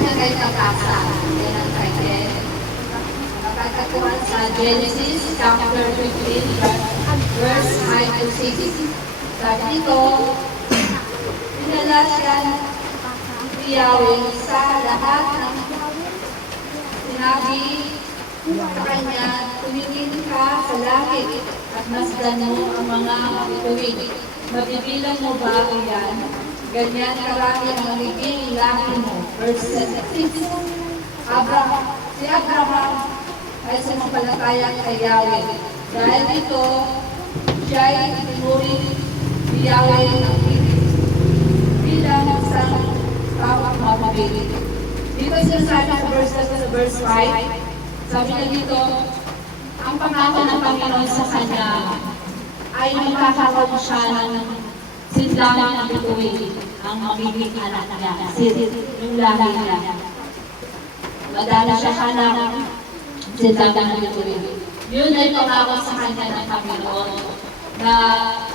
natin kayo nabasa. Yan ang title. Nakakatuhan sa Genesis chapter 15, verse 5 to 6. Sabi dito, pinala siya ni Yahweh sa lahat ng sinabi sa kanya, tumingin ka sa langit at masdan mo ang mga bituin. Mabibilang mo ba yan? Ganyan karami ang magiging lahi mo. Verse 6. Si Abraham ay sumampalataya kay Yahweh. Dahil dito, siya ay tinuring ni Yahweh ng bilang isang tawag mabibili. Dito sinasabi sa verse 5, sabi na dito, ang pangako ng Panginoon sa kanya ay magkakaroon siya ng sindahan ng bituin ang magiging anak niya. Kasi yung lahi niya. Madala siya ng sindahan ng bituin. Yun ay pangako sa kanya ng Panginoon na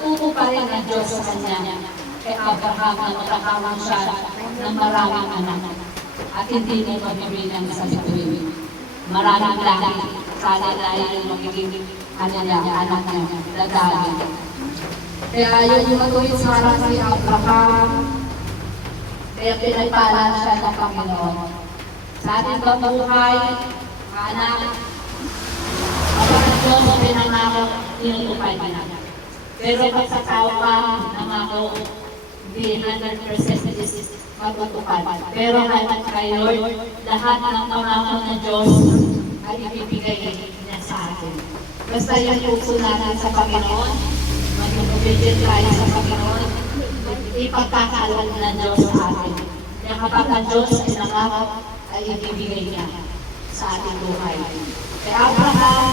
uuparin ng Diyos sa kanya. Kay Abraham na magkakaroon siya ng maraming anak. At hindi mo mabibilang sa bituin. Maraming lahi. Sana dahil yung magiging anak niya, dadali. Kaya yun yung matuwid sa harap ni Abraham. Kaya pinagpala siya ng Panginoon. Sa ating pambuhay, anak, kapag Diyos pinangako, tinutupad niya. Pero pag sa tao ka, nangako, hindi 100% is matutupad. Pero hanggang kay Lord, lahat ng pangako ng Diyos ay ibibigay niya sa atin. Basta yung puso natin sa Panginoon, maging obedient tayo sa Panginoon, ipagkakaroon ng Diyos sa atin. Kaya kapag ang Diyos ay nangako, ay ibibigay niya sa ating buhay. Kaya Abraham,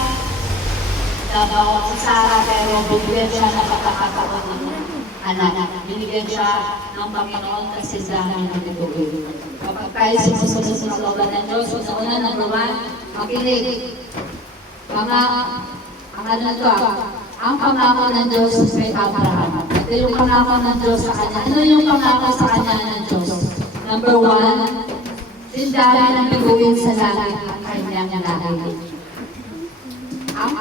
nabawa si Sarah, pero binigyan siya ng pagkakataon ng anak. Binigyan siya ng Panginoon kasi dahil ng bituin. Kapag tayo sumusunod sa kalooban ng Diyos, una number 1, makinig. Ang pangako ng Diyos kay Abraham. Ito yung pangako ng Diyos sa kanya. Ano yung pangako sa kanya ng Diyos? Number 1, sindahan ng bituin sa langit ang kanyang lahi. Ang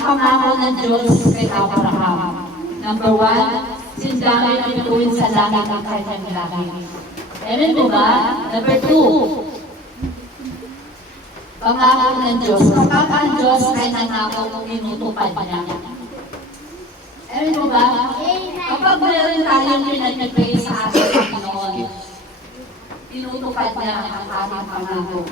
pangako ng Diyos kay Abraham. Number 1, sindahan ng bituin sa langit ang kanyang lahi. Amen po ba? Number 2, pangako ng Diyos. Kapag ang Diyos ay nangako, tinutupad niya. Amen po ba? Kapag meron tayong pinag-pray sa ating Panginoon, tinutupad niya ang ating pangako.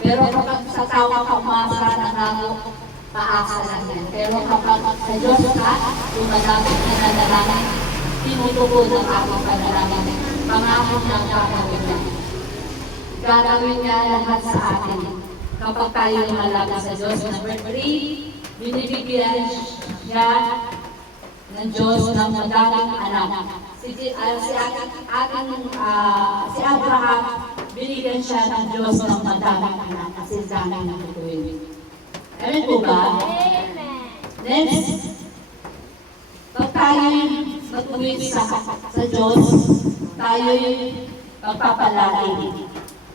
Pero kapag sa tao ka umasa, nangako, paasa lang yan. Pero kapag sa Diyos ka, lumalapit na nanalangin, tinutupod ang ating panalangin. Pangako ng gagawin niya. Gagawin niya lahat sa atin. Kapag tayo lumalapit sa Diyos. Number 3, binibigyan niya ng Diyos ng madaming anak. Si Abraham, binigyan siya ng Diyos ng madaming anak kasi dami ng bituin. Amen po ba? Next, pag tayo'y matuwid sa Diyos, tayo'y pagpapalagi.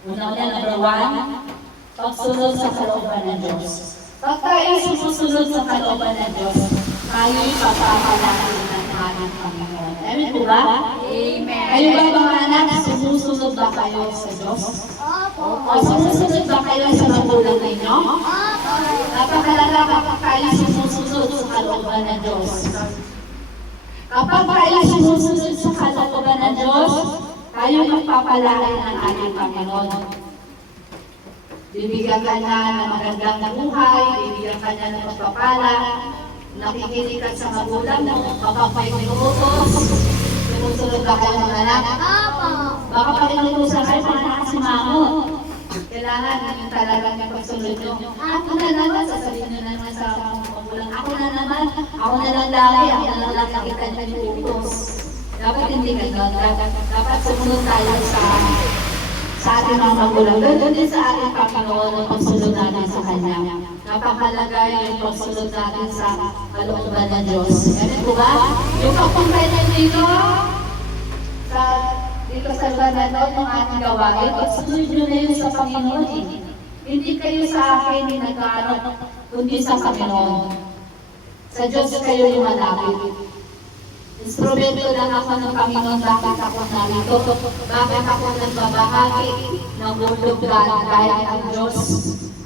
Una-una, number 1, pagsunod sa kalooban ng Diyos. Pag tayo'y susunod sa kalooban ng Diyos, tayo'y pagpapalagi ng ating Panginoon. Amen po ba? Amen. Kayo ba mga anak, sumusunod ba kayo sa Diyos? Opo. O sumusunod ba kayo sa magulang ninyo? Opo. Napakalaga kapag tayo sumusunod sa kalooban ng Diyos. Kapag tayo sumusunod sa kalooban ng Diyos, tayo magpapalaki ng ating Panginoon. Bibigyan ka niya ng magandang buhay, bibigyan ka niya ng pagpapala, nakikinig ka sa magulang mo, kapag may minutos, sumusunod ba kayo ng anak? Opo. Baka pag inutusan kayo, mga nakasimangot. Kailangan yung talagang yung pagsunod nyo. Ako na naman, sasabihin nyo naman sa magulang, ako na naman, ako na lang lagi, ako na lang nakita nyo yung utos. Dapat hindi gano'n. Dapat sumunod tayo sa ating mga magulang. Gano'n din sa ating Panginoon ang pagsunod natin sa Kanya. Napakalaga yung pagsunod natin sa kalooban ng Diyos. Ganun po ba? Yung pagpunta niyo dito, dito sa lugar na ito ng ating gawain, pagsunod nyo na yun sa Panginoon eh. Hindi kayo sa akin nag-aaral, kundi sa Panginoon. Sa Diyos kayo lumalapit. Instrumento lang ako ng Panginoon, bakit ako narito? Bakit ako nagbabahagi ng bulugdan dahil ang Diyos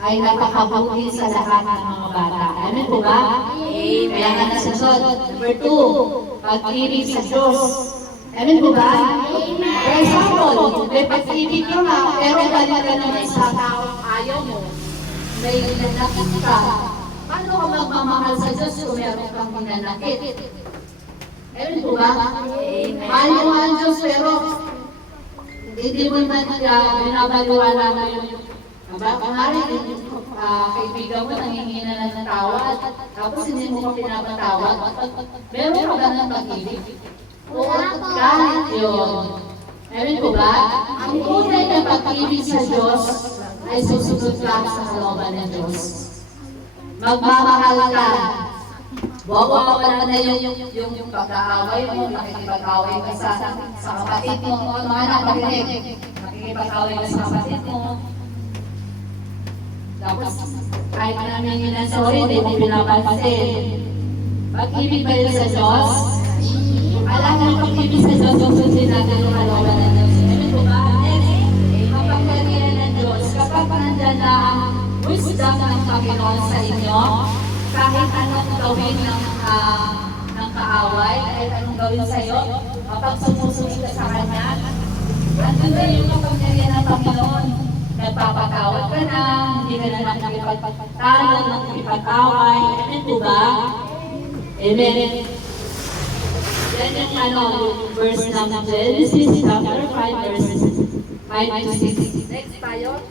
ay napakabuti sa lahat ng mga bata. Amen po ba? Amen. Kaya nga nasunod. Number 2, pag-ibig sa Diyos. Amen po ba? Amen. For example, may pag-ibig ka nga, pero galing ka naman sa taong ayaw mo. May nanakit ka. Paano ka magmamahal sa Diyos kung meron kang hinanakit? Amen po ba? Amen. Mahal mo ang Diyos, pero hindi mo naman binabaliwala mo yung kunwari, kaibigan mo nangingi na ng tawad, tapos hindi mo ka pinapatawad. Meron ka ba ng pag-ibig? Oo, kahit yun. Amen po ba? Ang tunay na pag-ibig sa Diyos ay susunod ka sa kalooban ng Diyos. Magmamahal ka. Wawawala na yung pag-aaway mo, makikipag-aaway ka sa kapatid mo. O mga anak, makinig. Makikipag-aaway ka sa kapatid mo. Tapos, kahit namin yun ang sorry, hindi mo pinapansin. Pag-ibig ba yun sa Diyos? Alam mo, pag-ibig sa Diyos, susundin natin yung kalooban ng Diyos. Amen po ba? Mapagkariyan ng Diyos, kapag nandyan na ang wisdom ng Panginoon sa inyo, kahit anong gawin ng kaaway, kahit anong gawin sa iyo, kapag sumusunod ka sa Kanya, andun na yung mapagkariyan ng Panginoon. Nagpapatawad ka na, hindi ka na nakikipagtalo, nakikipag-away. Amen po ba? Amen. Yan yung verse ng Genesis chapter 5, verse 5 to 6. Next tayo.